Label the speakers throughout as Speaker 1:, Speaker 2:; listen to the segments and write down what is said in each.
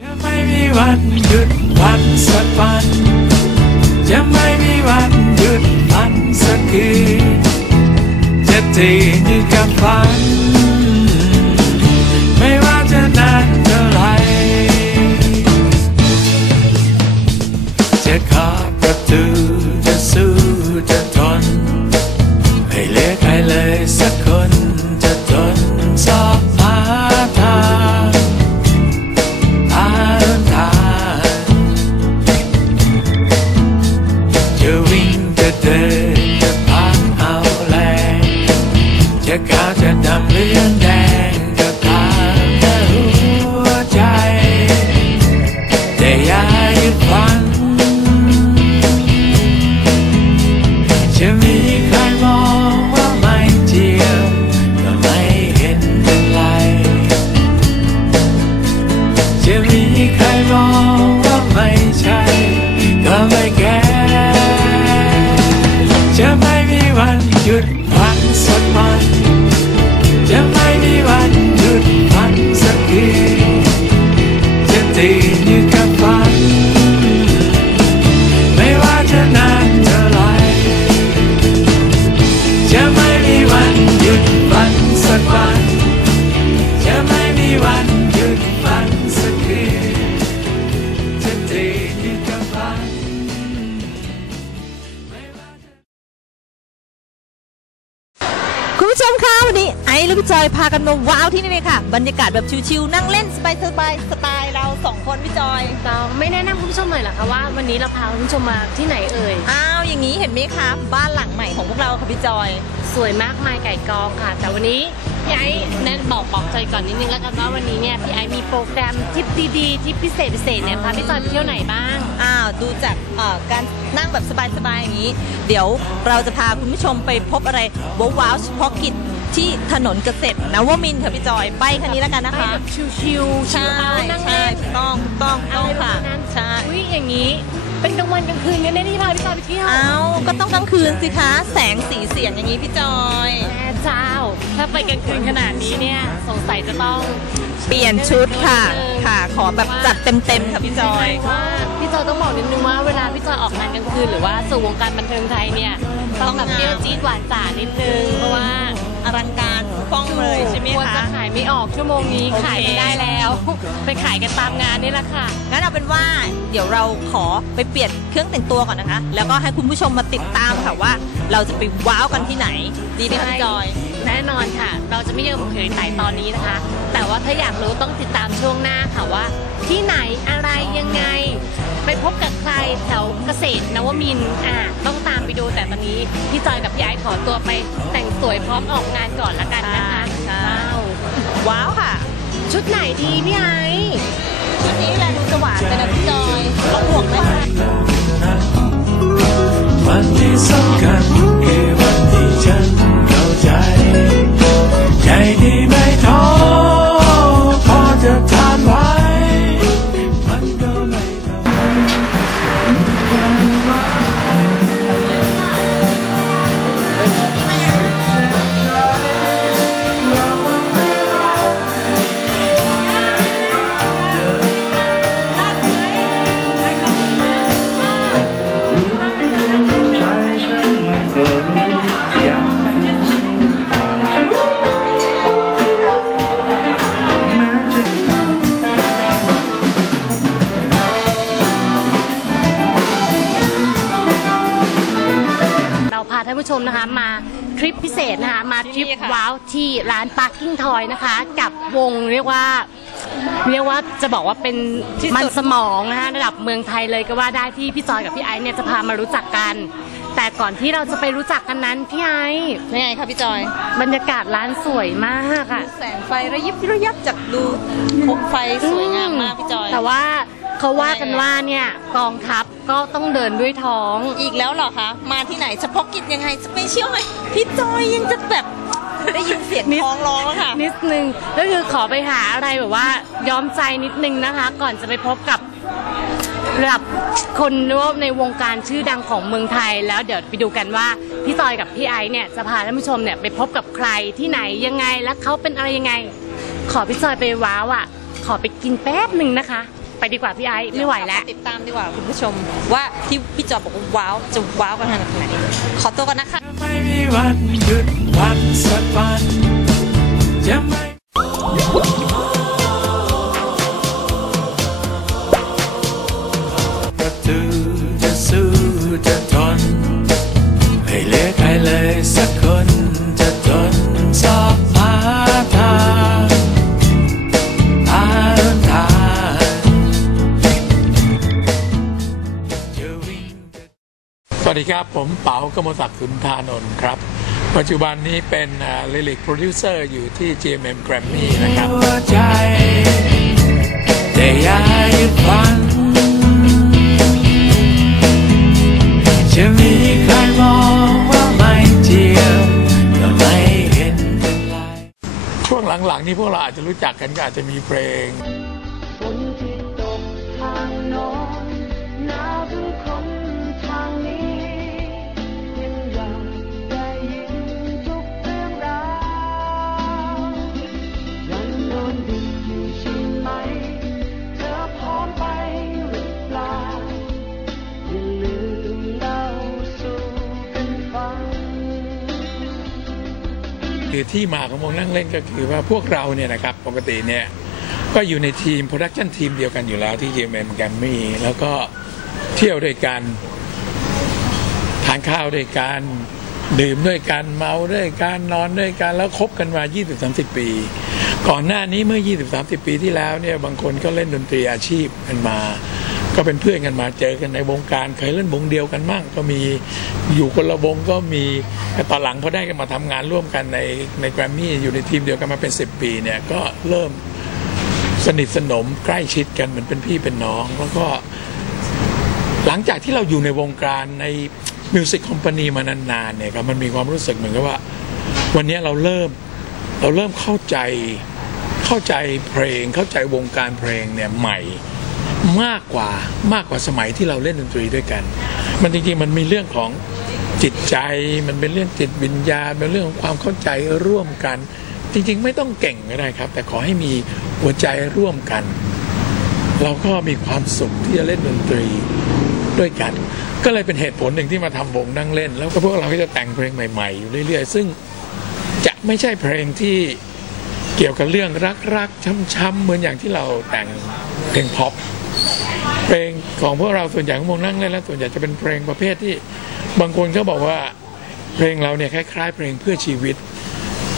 Speaker 1: จะไม่มีวันหยุดพักสักวันจะไม่มีวันหยุดพักสักคืนจะตื่นอยู่กับฝัน จะขาวจะดำหรือยังไง
Speaker 2: ผู้ชมคะวันนี้ไอ้และพี่จอยพากันมาว้าวที่นี่เลยค่ะ บรรยากาศแบบชิลๆนั่งเล่นสบายๆสไตล์เราสองคนพี่จอย
Speaker 3: เราไม่แนะนำคุณผู้ชมหน่อยเหรอคะว่าวันนี้เราพาคุณผู้ชมมาที่ไหนเอ่ย
Speaker 2: อ้าวอย่างนี้เห็นไหมคะบ้านหลังใหม่ของพวกเราค่ะพี่จอย
Speaker 3: สวยมากมายไก่กองค่ะ แต่วันนี้พี่ไอ้แนะบอกบอกใจก่อนนิดนึงแล้วกันว่าวันนี้เนี่ยพี่ไอ้มีโปรแกรมทริปดีๆทริปพิเศษพิเศษเนี่ยพาพี่จอยไปเที่ยวไหนบ้าง
Speaker 2: อ้าวดูจากเอ่อการนั่งแบบสบายๆอย่างนี้ เดี๋ยวเราจะพาคุณผู้ชมไปพบอะไรว้าวๆเฉพาะกิจที่ถนนเกษตรนวมินทร์ค่ะพี่จอยไปคันนี้แล้วกันนะ
Speaker 3: ไป
Speaker 2: คะ
Speaker 3: แบบชิลๆชิล
Speaker 2: ใช่
Speaker 3: เอาท์นั่ง
Speaker 2: ใช่
Speaker 3: เล่น
Speaker 2: ถูกต้องถูกต้องถูกต้องค่ะ
Speaker 3: อะไรประมาณนั้น
Speaker 2: ใช่
Speaker 3: อุ้ยอย่างนี้ เป็นกลางวันกลางคืนกันได้ที่พาพี่จอยไปเที่ยว
Speaker 2: เอาก็ต้องกลางคืนสิคะแสงสีเสียงอย่างนี้พี่จอย
Speaker 3: แม่เจ้า ถ้าไปกลางคืนขนาดนี้เนี่ยสงสัยจะต้อง
Speaker 2: เปลี่ยนชุดค่ะ ค่ะ ขอแบบจัดเต็มๆค่ะพี่จอย
Speaker 3: ว่าพี่จอยต้องบอกนิดนึงว่าเวลาพี่จอยออกงานกลางคืนหรือว่าสู่วงการบันเทิงไทยเนี่ย ต้องแบบเปรี้ยวจี๊ดหวานจ๋านิดนึงเพราะว่า
Speaker 2: อลังการฟ้องเลยใช่ไหม
Speaker 3: กลัว
Speaker 2: คะ
Speaker 3: จะขายไม่ออกชั่วโมงนี้
Speaker 2: โอเค
Speaker 3: ขายไม่ได้แล้ว ไปขายกันตามงานนี่แหละค่ะ
Speaker 2: งั้นเอาเป็นว่าเดี๋ยวเราขอไปเปลี่ยนเครื่องแต่งตัวก่อนนะคะ แล้วก็ให้คุณผู้ชมมาติดตามค่ะว่า เราจะไปว้าวกันที่ไหน ดีไหมคะพี่จอย
Speaker 3: แน่นอนค่ะ เราจะไม่ยอมเผยไต่ตอนนี้นะคะ แต่ว่าถ้าอยากรู้ต้องติดตามช่วงหน้าค่ะว่า ที่ไหนอะไรยังไง ไปพบกับใครแถวเกษตรนวมินทร์อ่าต้องตามไปดูแต่ตอนนี้พี่จอยกับพี่ไอซ์ขอตัวไปแต่งสวยพร้อมออกงานก่อนละกันนะคะ
Speaker 2: ใช่
Speaker 3: ว้าว
Speaker 2: ว้าวค่ะ
Speaker 3: ชุดไหนดีพี่ไอซ์
Speaker 2: ชุดนี้แหละดูสว่างไปนะพี่จอยต้องห่วงไหมคะ
Speaker 1: วันที่สำคัญ
Speaker 3: ผู้ชมนะคะ มาทริปพิเศษนะคะ มาทริปว้าวที่ร้าน Parking Toy นะคะ กับวงเรียกว่า เรียกว่าจะบอกว่าเป็น
Speaker 2: ที่สุด
Speaker 3: มันสมองนะคะระดับเมืองไทยเลยก็ว่าได้ที่พี่จอยกับพี่ไอซ์เนี่ยจะพามารู้จักกัน แต่ก่อนที่เราจะไปรู้จักกันนั้นพี่ไอซ์
Speaker 2: ยังไงคะพี่จอย
Speaker 3: บรรยากาศร้านสวยมากอะ
Speaker 2: แสงไฟระยิบระยับจากดูโคมไฟสวยงามมากพี่จอย
Speaker 3: แต่ว่า เขาว่ากันว่าเนี่ยกองทัพก็ต้องเดินด้วยท้อง
Speaker 2: อีกแล้วเหรอคะ มาที่ไหนเฉพาะกิจยังไงสเปเชียลไหมพี่จอยยังจะแบบได้ยินเสียงท้องร้องแล้วค่ะ
Speaker 3: นิดนึงก็คือขอไปหาอะไรแบบว่าย้อมใจนิดนึงนะคะ ก่อนจะไปพบกับระดับคนว่าในวงการชื่อดังของเมืองไทย แล้วเดี๋ยวไปดูกันว่าพี่จอยกับพี่ไอซ์เนี่ยจะพาท่านผู้ชมเนี่ยไปพบกับใครที่ไหนยังไงและเขาเป็นอะไรยังไง ขอพี่จอยไปว้าวอะ ขอไปกินแป๊บหนึ่งนะคะ ไปดีกว่าพี่ไอซ์ไม่ไหวแล้ว
Speaker 2: ติดตามดีกว่าคุณผู้ชม ว่าที่พี่จอยบอกว่าว้าวจะว้าวกันขนาดไหน ขอตัวกันนะคะ
Speaker 1: ไม่มีวันหยุดพักสักวันจะไม่
Speaker 4: ดีครับ ผมเป๋ากมลศักดิ์สุนทานนท์ครับ ปัจจุบันนี้เป็นลิลิกโปรดิวเซอร์อยู่ที่ GMM Grammy นะครับ
Speaker 1: หัวใจแต่อย่าหยุดฝันจะมีใครมองว่าไม่เจียมก็ไม่เห็นเป็นไร
Speaker 4: ช่วงหลังๆ นี้พวกเราอาจจะรู้จักกันก็อาจจะมีเพลง
Speaker 5: ฝนที่ตกทางโน้น นดิบอยู่ใช่ไหม เธอพร้อมไปหรือเปล่า อย่าลืมเล่าสู่กันฟัง
Speaker 4: คือที่มาของวงนั่งเล่นก็คือว่าพวกเราเนี่ยนะครับปกติเนี่ยก็อยู่ในทีมโปรดักชันทีมเดียวกันอยู่แล้วที่ GMM Grammy แล้วก็เที่ยวด้วยกันทานข้าวด้วยกันดื่มด้วยกันเมาด้วยกันนอนด้วยกันแล้วคบกันมา 20-30 ปี ก่อนหน้านี้เมื่อ 20-30 ปีที่แล้วเนี่ยบางคนก็เล่นดนตรีอาชีพกันมา ก็เป็นเพื่อนกันมาเจอกันในวงการเคยเล่นวงเดียวกันมั่งก็มีอยู่คนละวงก็มีแต่ตอนหลังพอได้กันมาทำงานร่วมกันในในแกรมมี่อยู่ในทีมเดียวกันมาเป็น 10 ปีเนี่ยก็เริ่มสนิทสนมใกล้ชิดกันเหมือนเป็นพี่เป็นน้อง แล้วก็ หลังจากที่เราอยู่ในวงการในมิวสิกคอมพานีมานานๆเนี่ยครับมันมีความรู้สึกเหมือนกับว่า วันนี้เราเริ่มเราเริ่มเข้าใจ เข้าใจเพลงเข้าใจวงการเพลงเนี่ยใหม่มากกว่ามากกว่าสมัยที่เราเล่นดนตรีด้วยกัน มันจริงๆมันมีเรื่องของจิตใจ มันเป็นเรื่องจิตวิญญาณเป็นเรื่องของความเข้าใจร่วมกัน จริงๆ ไม่ต้องเก่งก็ได้ครับ แต่ขอให้มีหัวใจร่วมกัน เราก็มีความสุขที่จะเล่นดนตรีด้วยกัน ก็เลยเป็นเหตุผลหนึ่งที่มาทำวงนั่งเล่น แล้วก็พวกเราก็จะแต่งเพลงใหม่ๆอยู่เรื่อยๆ ซึ่งจะไม่ใช่เพลงที่ กี่ยวกับเรื่องรักๆช้ำๆเหมือนอย่างที่เราแต่งเพลงพ็อปเพลงของพวกเราส่วนใหญ่ของวงนั่งเล่นแล้วส่วนใหญ่จะเป็นเพลงประเภทที่บางคนเขาบอกว่าเพลงเราเนี่ยคล้าย ๆ เพลงเพื่อชีวิต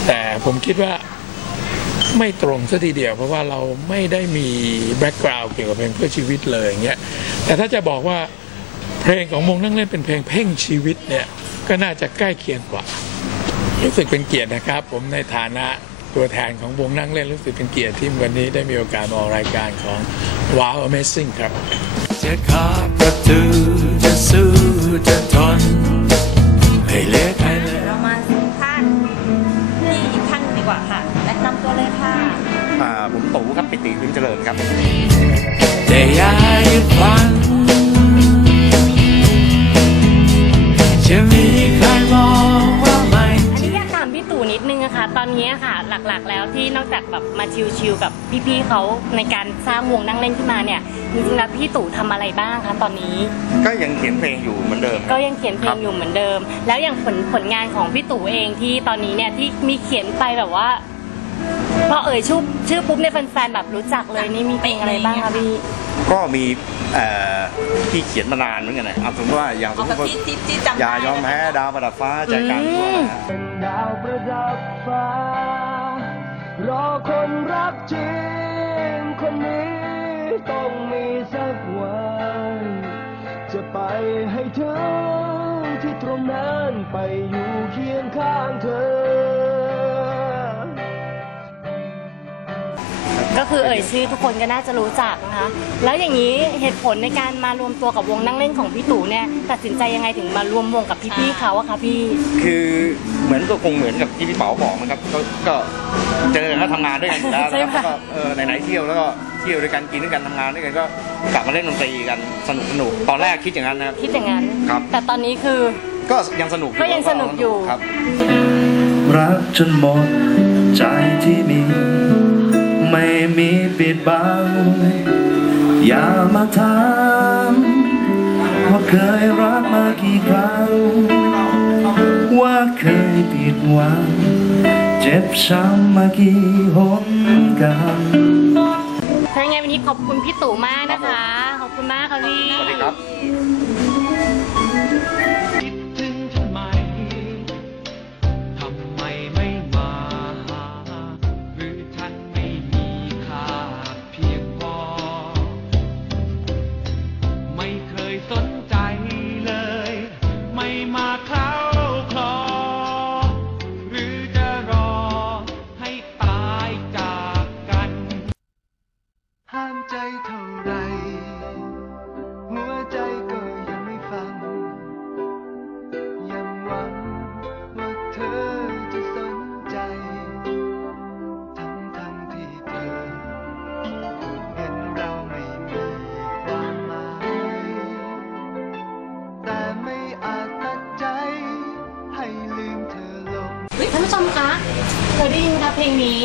Speaker 4: แต่ผมคิดว่าไม่ตรงซะทีเดียว เพราะว่าเราไม่ได้มีแบ็กกราวด์เกี่ยวกับเพลงเพื่อชีวิตเลยอย่างเงี้ยแต่ถ้าจะบอกว่าเพลงของวงนั่งเล่นเป็นเพลงเพ่งชีวิตเนี่ยก็น่าจะใกล้เคียงกว่ารู้สึกเป็นเกียรตินะครับ ผมในฐานะ ตัวแทนของวงนั่งเล่นรู้สึกเป็นเกียรติที่วันนี้ได้มีโอกาสมาออกรายการของ Wow Amazing ครับ
Speaker 1: จะขอประตูจะสู้จะทนไม่เหลือใครเลย
Speaker 2: เรามาสัมภาษณ์พี่อีกท่านดีกว่าค่ะแนะนำตัวเลยค่ะ
Speaker 6: อ่าผมตู่ครับปิติวิมเจริญครับ
Speaker 1: แต่อย่าหยุดฝันจะมีใครม อะ
Speaker 3: ค่ะตอนนี้อะค่ะ หลักๆ แล้วที่นอกจากแบบมาชิลๆกับพี่ๆเขาในการสร้างวงนั่งเล่นขึ้นมาเนี่ยจริงๆแล้วพี่ตู่ทำอะไรบ้างคะตอนนี้
Speaker 6: ก็ยังเขียนเพลงอยู่เหมือนเดิม
Speaker 3: ก็ยังเขียนเพลงอยู่เหมือนเดิม แล้วอย่างผลผลงานของพี่ตู่เองที่ตอนนี้เนี่ยที่มีเขียนไปแบบว่าพอเอ่ยชื่อชื่อปุ๊บเนี่ยแฟนๆแบบรู้จักเลยนี่มีเพลงอะไรบ้างคะพี่
Speaker 6: ก็มีเอ่อที่เขียนมานานเหมือนกันนะเอาสมมติว่าอย่างส
Speaker 2: เอา
Speaker 6: มม
Speaker 2: แบบ
Speaker 6: ติว่า
Speaker 2: ที่ที่ที่จำได้
Speaker 6: อย่ายอมแพ้ดาวประดับฟ้าใจกลางทั่วนะฮะ
Speaker 5: เป็นดาวประดับฟ้ารอคนรักจริง คนนี้ต้องมีสักวัน จะไปให้ถึงที่ตรงนั้นไปอยู่เคียงข้างเธอ
Speaker 3: ก็คือเอ่ยชื่อทุกคนก็น่าจะรู้จักนะคะ แล้วอย่างนี้เหตุผลในการมารวมตัวกับวงนั่งเล่นของพี่ตู่เนี่ยตัดสินใจยังไงถึงมารวมวงกับพี่ๆเขาอะคะพี่
Speaker 6: คือเหมือนก็คงเหมือนกับที่พี่เป๋าบอกนะครับก็ก็เจอกันแล้วทำงานด้วยกันอยู่แล้ว
Speaker 3: ใช่
Speaker 6: นะครับ
Speaker 3: ค่ะ
Speaker 6: แล้วก็เออไหนๆเที่ยวแล้วก็เที่ยวด้วยกันกินด้วยกันทำงานด้วยกันก็
Speaker 7: กลับมาเล่นดนตรีกันสนุกสนุกตอนแรกคิดอย่างนั้นนะครับ
Speaker 3: คิดอย่างนั้น
Speaker 7: ครับ
Speaker 3: แต่ตอนนี้คือ
Speaker 7: ก็ยังสนุกอ
Speaker 3: ก็ยังสนุกอยู่
Speaker 7: ครับ
Speaker 8: รักจนหมดใจที่มี ไม่มีปิดบัง อย่ามาถามว่าเคยรักมากี่ครั้ง ว่าเคยผิดหวัง เจ็บช้ำมากี่หนกัน
Speaker 3: ถ้าอย่างไงวันนี้ขอบคุณพี่ตู่มากนะคะ ขอบคุณมากค่ะพี่
Speaker 7: สวัสดีครับ
Speaker 1: เคยได้
Speaker 3: ยินไหมคะเพลงนี้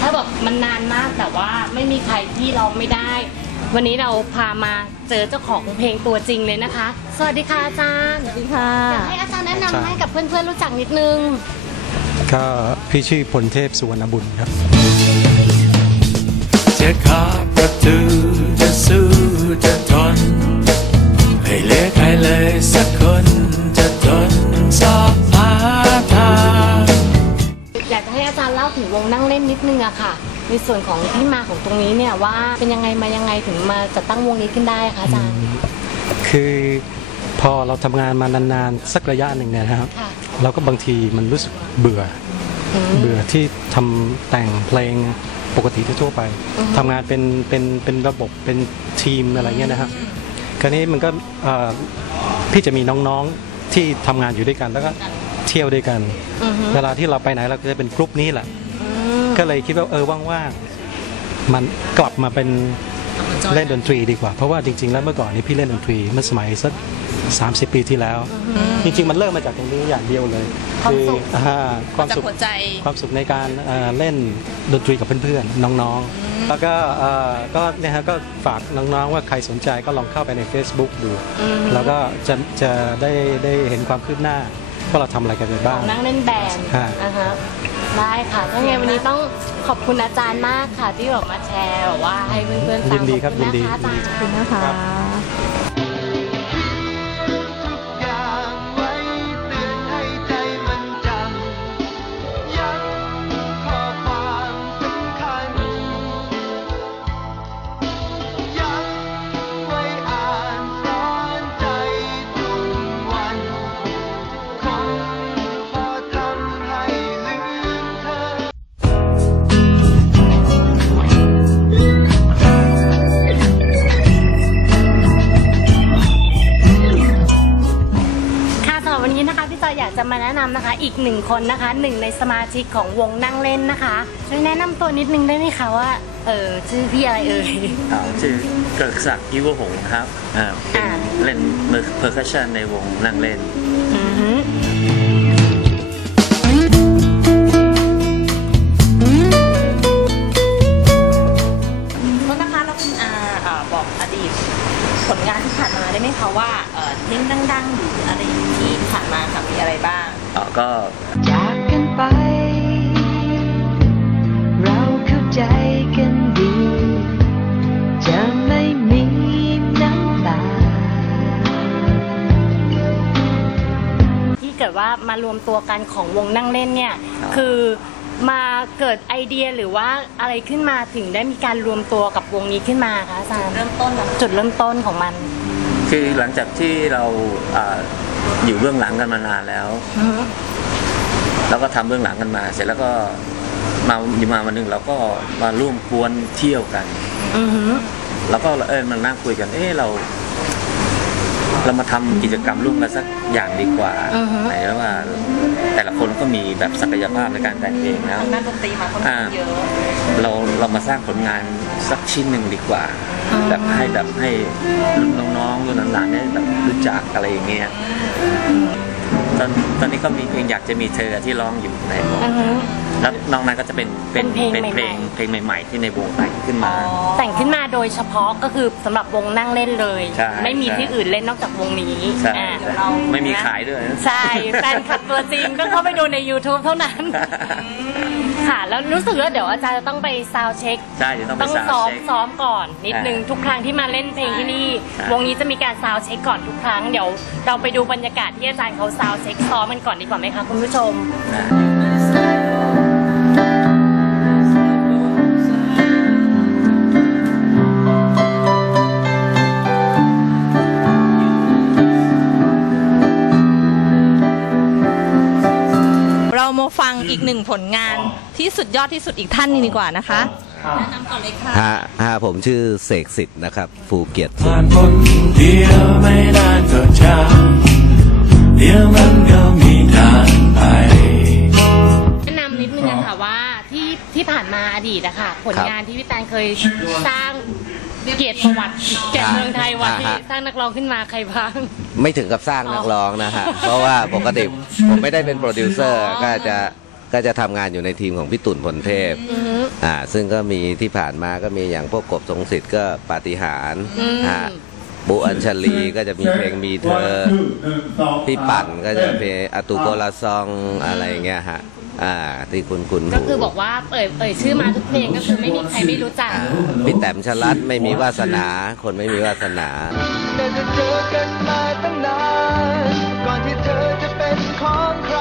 Speaker 3: ถ้าแบบมันนานมากแต่ว่าไม่มีใครที่ร้องไม่ได้ วันนี้เราพามาเจอเจ้าของเพลงตัวจริงเลยนะคะ สวัสดีค่ะอาจารย์
Speaker 9: สวัสดีค่ะ
Speaker 3: อยากให้อาจารย์แนะนำให้กับเพื่อนๆรู้จักนิดนึง
Speaker 10: ก็พี่ชื่อพลเทพสุวรรณบุญครับ
Speaker 1: จะขอประตูจะสู้จะทนไม่เหลือใครเลยสักคนจะทนสอบหาทาง
Speaker 3: อยาก จะให้อาจารย์เล่าถึงวงนั่งเล่นนิดนึงอะค่ะ ในส่วนของที่มาของตรงนี้เนี่ยว่าเป็นยังไงมายังไงถึงมาจัดตั้งวงนี้ขึ้นได้คะอาจารย์
Speaker 10: คือพอเราทำงานมานานๆสักระยะหนึ่งเนี่ยนะครับ
Speaker 3: ค่ะ
Speaker 10: เราก็บางทีมันรู้สึกเบื่อ
Speaker 3: อืม
Speaker 10: เบื่อที่ทำแต่งเพลงปกติทั่วๆไป
Speaker 3: อือฮึ
Speaker 10: ทำงานเป็นเป็นเป็นระบบเป็นทีมอะไรเงี้ยนะครับคราวนี้มันก็เอ่อพี่จะมีน้องๆที่ทำงานอยู่ด้วยกันแล้วก็เที่ยวด้วยกัน
Speaker 3: อือฮึ
Speaker 10: เวลาที่เราไปไหนเราก็จะเป็นกลุ่มนี้แหละ
Speaker 3: อืม
Speaker 10: ก็เลยคิดว่าเออว่างๆมันกลับมาเป็นเล่นดนตรีดีกว่า เพราะว่าจริง ๆ แล้วเมื่อก่อนนี้พี่เล่นดนตรีเมื่อสมัยสัก30 ปีที่แล้ว จริง ๆ มันเริ่มมาจากตรงนี้อย่างเดียวเลย
Speaker 3: ความสุข
Speaker 10: อ่าความ
Speaker 9: จาก
Speaker 10: สุข
Speaker 9: หัวใจ
Speaker 10: ความสุขในการเอ่อเล่นดนตรีกับเพื่อนๆ น้องๆ แล้วก็เอ่อก็เนี่ยฮะก็ฝากน้องๆ ว่าใครสนใจก็ลองเข้าไปใน Facebook ดู
Speaker 3: อืม
Speaker 10: แล้วก็จะจะได้ได้เห็นความคืบหน้า ว่าเราทำอะไรกันไป
Speaker 3: ข
Speaker 10: บ้า
Speaker 3: องงนั่งเล่นแบนด์
Speaker 10: ฮะ
Speaker 3: อ่าฮะได้ค่ะถ้าไงวันนี้ต้องขอบคุณอาจารย์มากค่ะที่แบบมาแชร์แบบว่าให้เพื่อนๆฟัง
Speaker 10: ยินดีครับ
Speaker 3: ขอณ
Speaker 10: ยินดี
Speaker 3: นะคะอาจารย์
Speaker 9: ขอบคุณนะคะ
Speaker 3: นนี้นะคะพี่จอยอยากจะมาแนะนำนะคะ อีกหนึ่งคนนะคะหนึ่งในสมาชิกของวงนั่งเล่นนะคะช่วยแนะนำตัวนิดนึงได้ไหมคะว่าเออชื่อพี่อะไรเอ่ย
Speaker 11: อ่าชื่อเกิดศักดิ์ยิวหงส์ครับอ่าเป็น
Speaker 3: อ่า
Speaker 11: เล่นมือเพอร์คัชชันในวงนั่งเล่น
Speaker 3: อือฮึ
Speaker 9: โทษนะคะแล้วคุณอาเอ่อบอกอดีตผลงานที่ผ่านมาได้ไหมคะว่าเอ่อเพลงดังๆหรืออะไรที่ ผ่านมาค่ะมีอะไรบ้าง
Speaker 11: อ่าก็
Speaker 12: จากกันไป เราเข้าใจกันดี จะไม่มีน้ำตา
Speaker 3: ที่เกิดว่ามารวมตัวกันของวงนั่งเล่นเนี่ยคือมาเกิดไอเดียหรือว่าอะไรขึ้นมาถึงได้มีการรวมตัวกับวงนี้ขึ้นมาคะอาจารย์
Speaker 9: เริ่มต้นนะ
Speaker 3: จุดเริ่มต้นของมัน
Speaker 11: คือหลังจากที่เราอ่า อยู่เบื้องหลังกันมานานแล้ว
Speaker 3: อือฮึ
Speaker 11: แล้วก็ทำเบื้องหลังกันมา เสร็จแล้วก็มาอยู่มาวันหนึ่งเราก็มาร่วมกวนเที่ยวกัน
Speaker 3: อือฮึ
Speaker 11: แล้วก็เออมันนั่งคุยกัน เออเรา เรามาทำกิจกรรมร่วมกันสักอย่างดีกว่า
Speaker 3: อือฮึ
Speaker 11: หมายถึงว่า แต่ละคนก็มีแบบศักยภาพในการแต่งเพลงแล้ว
Speaker 2: ทางด้านดนตรีมาค่อนข้างเยอะ
Speaker 11: เราเรามาสร้างผลงานสักชิ้นหนึ่งดีกว่า
Speaker 3: อ๋อ
Speaker 11: แบบให้แบบให้รุ่นน้องๆรุ่นหลานๆได้แบบรู้จักอะไรอย่างเงี้ย ตอนตอนนี้ก็มีเพลงอยากจะมีเธอที่ร้องอยู่ในวง
Speaker 3: อือฮึ
Speaker 11: แล้วนอกนั้นก็จะเป็นเป็น
Speaker 3: เป็
Speaker 11: เป็น
Speaker 3: น
Speaker 11: เพ
Speaker 3: เพ
Speaker 11: ล
Speaker 3: ล
Speaker 11: ง
Speaker 3: ง
Speaker 11: เพลงใหม่ ๆ ที่ในวงแต่งขึ้นมา
Speaker 3: แต่งขึ้นมาโดยเฉพาะก็คือสำหรับวงนั่งเล่นเลย
Speaker 11: ใช่
Speaker 3: ไม่มี
Speaker 11: ใช่
Speaker 3: ที่อื่นเล่นนอกจากวงนี้
Speaker 11: ใช่
Speaker 3: อ่า
Speaker 11: ใช่
Speaker 3: เรา
Speaker 11: ไม่มีขายด้วยนะ
Speaker 3: ใช่ แฟนคลับตัวจริงก็เข้าไปดูใน YouTube เท่านั้น ค่ะ แล้วรู้สึกว่าเดี๋ยวอาจารย์จะต้องไปซาวด์เช็ค
Speaker 11: ใช่เดี๋ยวต้องไป
Speaker 3: ต้อง
Speaker 11: ซาว
Speaker 3: ซ้อ
Speaker 11: ด์
Speaker 3: ม
Speaker 11: เช็ค
Speaker 3: ซ้อมก่อนนิดนึง
Speaker 11: ใช่
Speaker 3: ทุกครั้งที่มาเล่นเพลงที่นี่
Speaker 11: ใช่
Speaker 3: วงนี้จะมีการซาวด์เช็คก่อนทุกครั้ง เดี๋ยวเราไปดูบรรยากาศที่อาจารย์เขาซาวด์เช็คซ้อมมันก่อนดีกว่าไหมคะคุณผู้ชม
Speaker 11: นะ
Speaker 2: มาฟังอีกหนึ่งผลงานที่สุดยอดที่สุดอีกท่านหนึงดีกว่านะคะแนะนำก่อนเลยค่ะ
Speaker 13: ฮะฮะผมชื่อเสกสิทธิ์นะครับ ฟูเกียรติ
Speaker 1: ผ่านคนเดียวไม่นานก็จากเดี๋ยวมันก็มีทางไป
Speaker 3: แนะนำนิดนึงอะค่ะว่าที่ที่ผ่านมาอดีตอะค่ะ ผล
Speaker 13: ครับ
Speaker 3: งานที่พี่แตนเคยสร้าง เกียรติประวัติแก่เมืองไทยไว้
Speaker 13: อ่าฮะ
Speaker 3: สร้างนักร้องขึ้นมาใครบ้าง
Speaker 13: ไม่ถึงกับสร้างนักร้องนะฮะ เพราะว่าปกติผมไม่ได้เป็นโปรดิวเซอร์ ก็จะก็จะทำงานอยู่ในทีมของพี่ตุ่นพลเทพ
Speaker 3: อือฮึ
Speaker 13: อ่าซึ่งก็มีที่ผ่านมาก็มีอย่างพวกกบทรงสิทธิ์ก็ปาฏิหาริย์
Speaker 3: อืม
Speaker 13: ฮะบุอัญชลีก็จะมีเพลงมีเธอ พี่ปั่นก็จะเพลงอตุโกลาซองอะไรเงี้ยฮะ อ่าที่คุณคุณ
Speaker 3: ก็คือบอกว่าเอ่ยเอ่ยชื่อมาทุกเพลงก็คือไม่มีใครไม่รู้จัก
Speaker 13: อ่าพี่แต้มชลัดไม่มีวาสนา คนไม่มีวาสนา
Speaker 5: แต่จะเจอกันมาตั้งนานก่อนที่เธอจะเป็นของใคร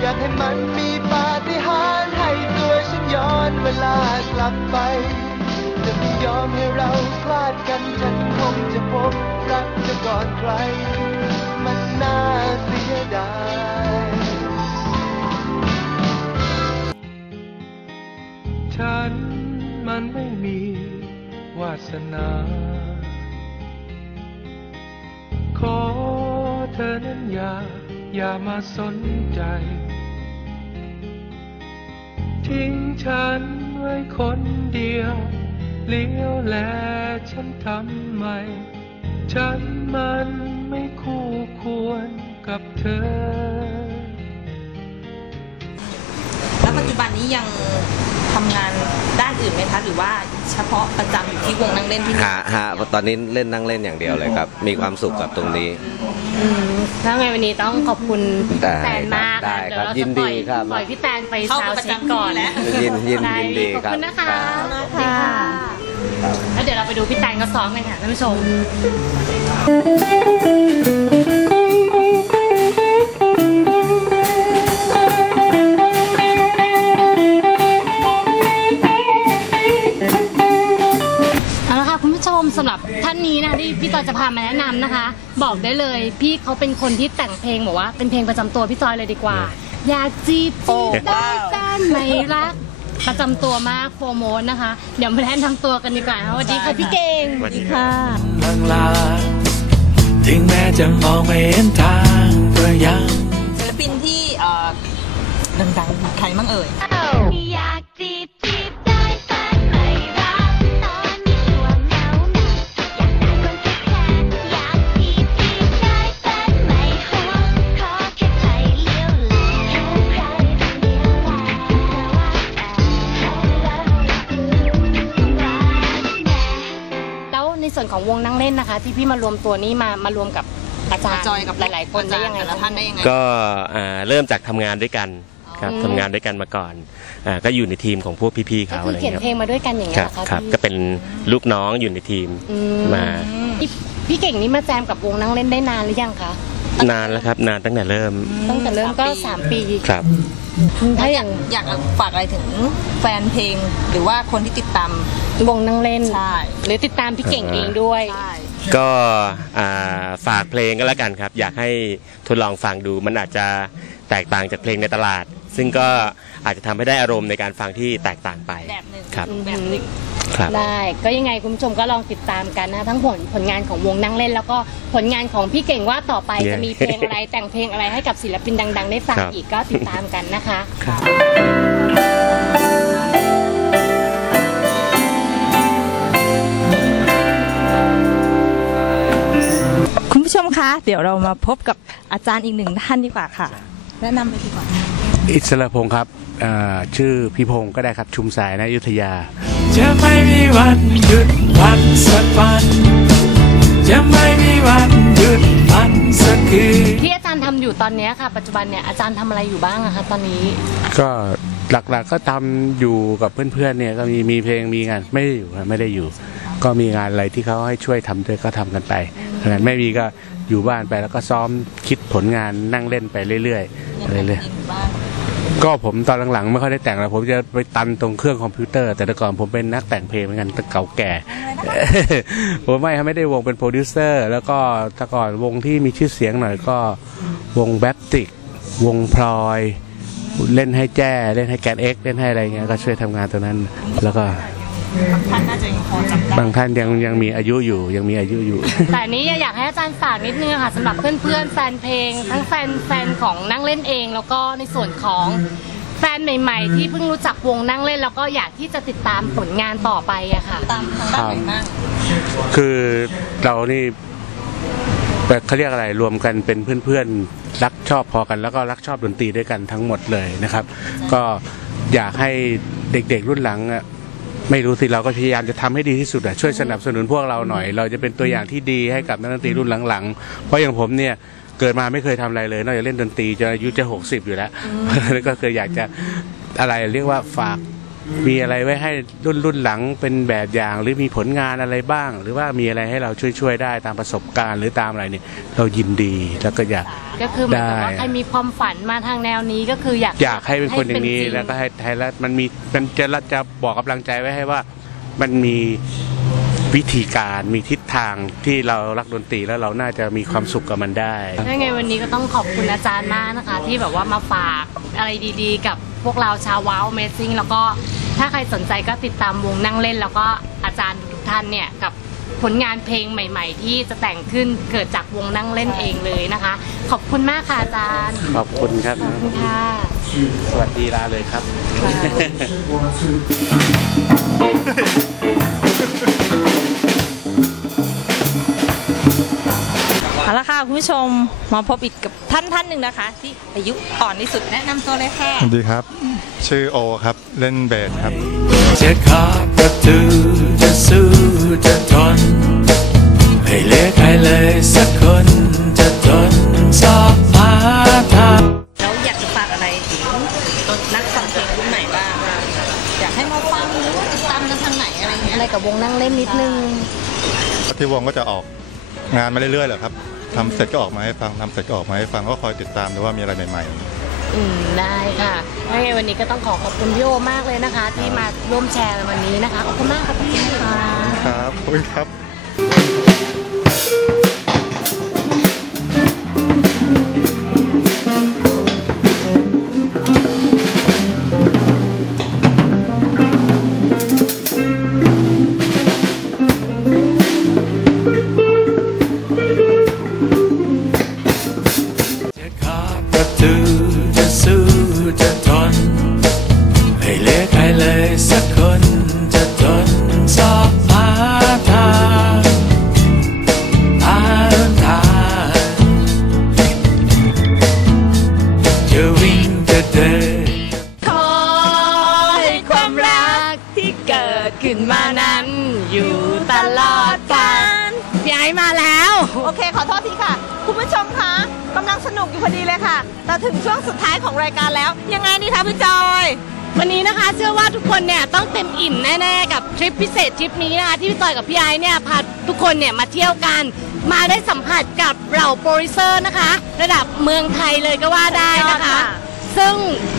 Speaker 5: อยากให้มันมีปาฏิหาริย์ให้ตัวฉันย้อนเวลากลับไป จะไม่ยอมให้เราพลาดกันฉันคงจะพบรักเธอก่อนใคร มันน่าเสียดาย
Speaker 14: ฉันมันไม่มีวาสนา ขอเธอนั้นอย่า อย่ามาสนใจ ทิ้งฉันไว้คนเดียว เลี้ยวแลฉันทำไม ฉันมันไม่คู่ควรกับเธอ
Speaker 2: แล้วปัจจุบันนี้ยัง ทำงานด้านอื่นไหมคะ หรือว่าเฉพาะประจำอยู่ที่วงนั่งเล่นที่นี่
Speaker 13: ฮะฮะตอนนี้เล่นนั่งเล่นอย่างเดียวเลยครับ มีความสุขกับตรงนี้
Speaker 3: อืมถ้าไงวันนี้ต้องขอบคุณ
Speaker 13: ได้
Speaker 3: พี่แตนมาก
Speaker 13: ได้
Speaker 3: ค่ะเดี๋ยว
Speaker 13: ครับ
Speaker 3: เรา
Speaker 13: ยิ
Speaker 3: จะ
Speaker 13: น
Speaker 3: ป
Speaker 13: ดี
Speaker 3: ล่อย
Speaker 13: ครับ
Speaker 3: ปล่อยพี่แตนไป
Speaker 2: เข้า
Speaker 3: ซาว
Speaker 2: ไป
Speaker 3: ด์
Speaker 2: ประ
Speaker 3: เช็ค
Speaker 2: จำ
Speaker 3: ก่อน
Speaker 2: ที่แล้ว
Speaker 13: ยินยิน
Speaker 3: ได้
Speaker 13: ยินดี
Speaker 3: ขอบ
Speaker 13: ครับ
Speaker 3: คุณนะคะ
Speaker 13: รับ
Speaker 2: ค่ะ
Speaker 3: แล้วเดี๋ยวเราไปดูพี่แตนก็ซ้อมกันค่ะท่านผู้ชมเอ พี่จอยจะพามาแนะนำนะคะ บอกได้เลย พี่เขาเป็นคนที่แต่งเพลงบอกว่าเป็นเพลงประจำตัวพี่จอยเลยดีกว่า อยากจีบจีบได้แฟนไม่รักประจำตัวมากโฟร์โมนนะคะ เดี๋ยวมาแนะนำตัวกันดีกว่านะคะสวัสดีค่ะพี่เก่ง
Speaker 1: สวัสดี
Speaker 2: ค่ะ
Speaker 1: ลางๆถึงแม้จะมองไม่เห็นทางก็ยัง
Speaker 2: ศิลปินที่เอ่อดังๆใครมั่งเอ่ย
Speaker 15: อย ที่
Speaker 3: พี่มารวมตัวนี้มามารวมกับอาจารย์
Speaker 2: จอยกับ
Speaker 3: หลาย ๆ คนได้ยังไง
Speaker 2: แต่ละท่านได้ยังไง
Speaker 16: ก็อ่าเริ่มจากทำงานด้วยกันครับ
Speaker 3: อืม
Speaker 16: ทำงานด้วยกันมาก่อนอาก็อยู่ในทีมของพวกพี่ๆ
Speaker 3: ก็
Speaker 16: เขา
Speaker 3: คื
Speaker 16: อะ
Speaker 3: อ
Speaker 16: ไร
Speaker 3: เขียน
Speaker 16: เงี้ย
Speaker 3: เพลงมาด้วยกันอย่าง
Speaker 16: ค
Speaker 3: เงี้ย
Speaker 16: รับ
Speaker 3: เหรอคะ
Speaker 16: ครับ
Speaker 3: พี่
Speaker 16: ก็เป็นลูกน้องอยู่ในทีม
Speaker 3: อื
Speaker 16: มา
Speaker 3: พี่พี่เก่งนี่มาแจมกับวงนั่งเล่นได้นานหรือยังคะ
Speaker 16: นานแล้วครับนานตั้งแต่เริ่ม
Speaker 3: ตั้งแต่เริ่มก็
Speaker 2: สามปี
Speaker 3: 3ปี
Speaker 16: ครับ
Speaker 3: ถ้าอย่าง
Speaker 2: อยากฝากอะไรถึงแฟนเพลงหรือว่าคนที่ติดตาม
Speaker 3: วงนั่งเล่น
Speaker 2: ใช่
Speaker 3: หรือติดตามพี่เก่งเองด้วย
Speaker 2: ใช่
Speaker 16: ก็อ่าฝากเพลงก็แล้วกันครับ อยากให้ทดลองฟังดู มันอาจจะแตกต่างจากเพลงในตลาด ซึ่งก็อาจจะทำให้ได้อารมณ์ในการฟังที่แตกต่างไป
Speaker 2: แบบหนึ่ง
Speaker 16: ครับ
Speaker 2: แบบหนึ่ง
Speaker 16: ครับ
Speaker 3: ได้ก็ยังไงคุณผู้ชมก็ลองติดตามกันนะทั้งผลผลงานของวงนั่งเล่น แล้วก็ผลงานของพี่เก่งว่าต่อไป
Speaker 16: เย้
Speaker 3: จะมีเพลงอะไร แต่งเพลงอะไรให้กับศิลปินดัง ๆ ได้ฟัง
Speaker 16: ครับ
Speaker 3: อีกก็ติดตามกันนะคะ
Speaker 2: คุณผู้ชมคะ เดี๋ยวเรามาพบกับอาจารย์อีกหนึ่งท่านดีกว่าค่ะ แนะนำเลยดีกว่า
Speaker 17: อิสระพงศ์ครับเอ่อชื่อพี่พงศ์ก็ได้ครับชุมสายนายุทธยา
Speaker 1: จะไม่มีวันหยุดพันสักวัน จะไม่มีวันหยุดพันสักคืน
Speaker 3: ที่อาจารย์ทำอยู่ตอนเนี้ยค่ะ ปัจจุบันเนี่ยอาจารย์ทำอะไรอยู่บ้างอะคะตอนนี้
Speaker 17: ก็หลักๆก็ทำอยู่กับเพื่อนๆเนี่ยก็มีมีเพลงมีงานไม่ได้อยู่ครับไม่ได้อยู่ ก็มีงานอะไรที่เขาให้ช่วยทำด้วยก็ทำกันไปงานไม่มีก็ อยู่บ้านไปแล้วก็ซ้อมคิดผลงานนั่งเล่นไปเรื่อยๆอะไรเรื่อยๆก็ผมตอนหลังๆไม่ค่อยได้แต่งแล้วผมจะไปตันตรงเครื่องคอมพิวเตอร์ แต่แต่ก่อนผมเป็นนักแต่งเพลงเหมือนกันแต่เก่าแก่ผมไม่ครับไม่ได้วงเป็นโปรดิวเซอร์แล้วก็แต่ก่อนวงที่มีชื่อเสียงหน่อยก็วงแบปติก วงพลอย เล่นให้แจ้ เล่นให้แกนเอ็กเล่นให้อะไรเงี้ยก็ช่วยทำงานตรงนั้นแล้วก็
Speaker 2: ท่านน่าจะยังพอจำได้
Speaker 17: บางท่านยังยังมีอายุอยู่ยังมีอายุอยู่
Speaker 3: แต่อันนี้อยากให้อาจารย์ฝากนิดนึงค่ะสำหรับเพื่อนๆแฟนเพลง ทั้งแฟนแฟนของนั่งเล่นเอง แล้วก็ในส่วนของแฟนใหม่ ๆ ที่เพิ่งรู้จักวงนั่งเล่น แล้วก็อยากที่จะติดตามผลงานต่อไปอะค่ะ
Speaker 2: ตามทางด้านไหนบ้าง
Speaker 17: คือเรานี่แบบเขาเรียกอะไรรวมกันเป็นเพื่อนๆรักชอบพอกัน แล้วก็รักชอบดนตรีด้วยกันทั้งหมดเลยนะครับ ก็อยากให้เด็กๆรุ่นหลังอะ ไม่รู้สิเราก็พยายามจะทำให้ดีที่สุดอะช่วยสนับสนุนพวกเราหน่อย เราจะเป็นตัวอย่างที่ดีให้กับนักดนตรีรุ่นหลังๆ เพราะอย่างผมเนี่ยเกิดมาไม่เคยทำอะไรเลยนอกจากเล่นดนตรีจนอายุจะหกสิบอยู่แล้ว แล้วก็เคยอยากจะอะไรเรียกว่าฝาก มีอะไรไว้ให้รุ่นรุ่นหลังเป็นแบบอย่าง หรือมีผลงานอะไรบ้าง หรือว่ามีอะไรให้เราช่วยๆได้ตามประสบการณ์หรือตามอะไรเนี่ยเรายินดีแล้วก็อยาก
Speaker 3: ก็คือเหมือนกับว่า
Speaker 17: ได้
Speaker 3: ใครมีความฝันมาทางแนวนี้ก็คืออยาก
Speaker 17: อยากให้เป็นคนอย่างนี้
Speaker 3: ให้เป็จริ
Speaker 17: แล้วก็ให้ไทยรัฐมันมีมันจะจะบอกกำลังใจไว้ให้ว่ามันมี วิธีการมีทิศทางที่เรารักดนตรีแล้วเราน่าจะมีความสุขกับมันได้
Speaker 3: ยังไงวันนี้ก็ต้องขอบคุณอาจารย์มากนะคะ ที่แบบว่ามาฝากอะไรดีๆ กับพวกเราชาวว้าวเมซิ่งแล้วก็ถ้าใครสนใจก็ติดตามวงนั่งเล่น แล้วก็อาจารย์ทุกท่านเนี่ยกับผลงานเพลงใหม่ ๆ ที่จะแต่งขึ้นเกิดจากวงนั่งเล่นเองเลยนะคะ ขอบคุณมากค่ะอาจารย์
Speaker 17: ขอบคุณครับ
Speaker 3: ขอบคุณค่ะ
Speaker 17: สวัสดีลาเลยครับ
Speaker 2: ละค่ะคุณผู้ชมมาพบอีกกับท่านท่านหนึ่งนะคะ ที่อายุอ่อนที่สุดแนะนำตัวเลยค่ะ
Speaker 18: สวัสดีครับ ชื่อโอครับเล่นเบสครับ
Speaker 1: จะขอประตูจะสู้จะทนไม่เหลือใครเลยสักคนจะทนสอบหาทาง
Speaker 2: แล้วอยากจะฝากอะไรถึงนักฟังเพลงรุ่นใหม่บ้างอยากให้มาฟังหรือว่าติดตามกันทางไหนอะไรเงี้ย
Speaker 3: อะไรกับวงนั่งเล่นนิดนึง
Speaker 18: ที่วงก็จะออกงานมาเรื่อยๆแหละครับ ทำเสร็จก็ออกมาให้ฟังทำเสร็จก็ออกมาให้ฟังก็คอยติดตามดูว่ามีอะไรใหม่
Speaker 3: อืมได้ค่ะยังไงวันนี้ก็ต้องขอขอบคุณพี่โอมากเลยนะคะ ที่มาร่วมแชร์ในวันนี้นะคะขอบคุณมากค่ะพี่ค่ะ
Speaker 18: ๆครับขอบคุณครับ
Speaker 2: ช่วงสุดท้ายของรายการแล้ว ยังไงดีคะพี่จอย
Speaker 3: วันนี้นะคะเชื่อว่าทุกคนเนี่ยต้องเต็มอิ่มแน่ๆกับทริปพิเศษทริปนี้นะคะที่พี่ต่อยกับพี่ไอ้เนี่ยพาทุกคนเนี่ยมาเที่ยวกัน มาได้สัมผัสกับเหล่าโปรดิวเซอร์นะคะ ระดับเมืองไทยเลยก็ว่าได้นะคะ ซึ่ง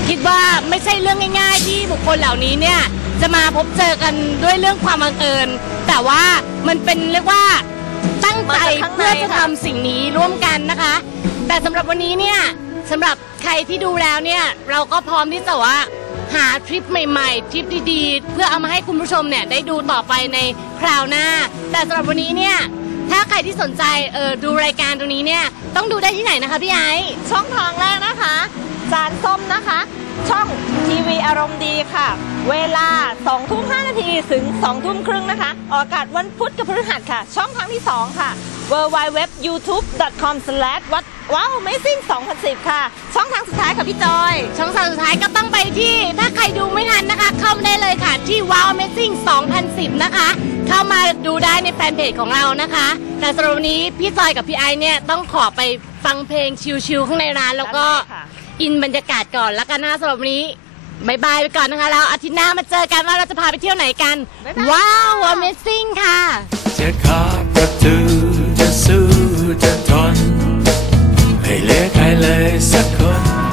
Speaker 3: คิดว่าไม่ใช่เรื่องง่าย ๆ ที่บุคคลเหล่านี้เนี่ยจะมาพบเจอกันด้วยเรื่องความบังเอิญ แต่ว่ามันเป็นเรียกว่าตั้งใจ
Speaker 2: มาจากข้างใน
Speaker 3: เพื่อจะ
Speaker 2: ค่ะ
Speaker 3: ทำสิ่งนี้ร่วมกันนะคะ แต่สำหรับวันนี้เนี่ย สำหรับใครที่ดูแล้วเนี่ย เราก็พร้อมที่จะว่าหาทริปใหม่ๆ ทริปดีๆ เพื่อเอามาให้คุณผู้ชมเนี่ยได้ดูต่อไปในคราวหน้า แต่สำหรับวันนี้เนี่ย ถ้าใครที่สนใจเออดูรายการตรงนี้เนี่ย ต้องดูได้ที่ไหนนะคะพี่ไอ
Speaker 2: ช่องทางแรกนะคะ จานส้มนะคะ ช่องทีวีอารมณ์ดีค่ะ เวลา2ทุ่ม5นาทีถึง2ทุ่มครึ่งนะคะ ออกอากาศวันพุธกับพฤหัสค่ะ ช่องทางที่ 2 ค่ะ w w w youtube com what wow amazing 2010 ค่ะ ช่องทางสุดท้ายค่ะพี่จอย
Speaker 3: ช่องทางสุดท้ายก็ต้องไปที่ ถ้าใครดูไม่ทันนะคะ เข้ามาได้เลยค่ะ ที่ Wow Amazing 2010 นะคะ เข้ามาดูได้ในแฟนเพจของเรานะคะ แต่สำหรับวันนี้พี่จอยกับพี่ไอซ์เนี่ยต้องขอไปฟังเพลงชิลๆข้างในร้านแล้วก็ อินบรรยากาศก่อนแล้วกันนะสำหรับวันนี้บายบายไปก่อนนะคะแล้วอาทิตย์หน้ามาเจอกันว่าเราจะพาไปเที่ยวไหนกัน ว้าว Amazing ค่ะ
Speaker 1: จะขาดระตูจะสู้จะทน ให้เล็กให้เลยสักคน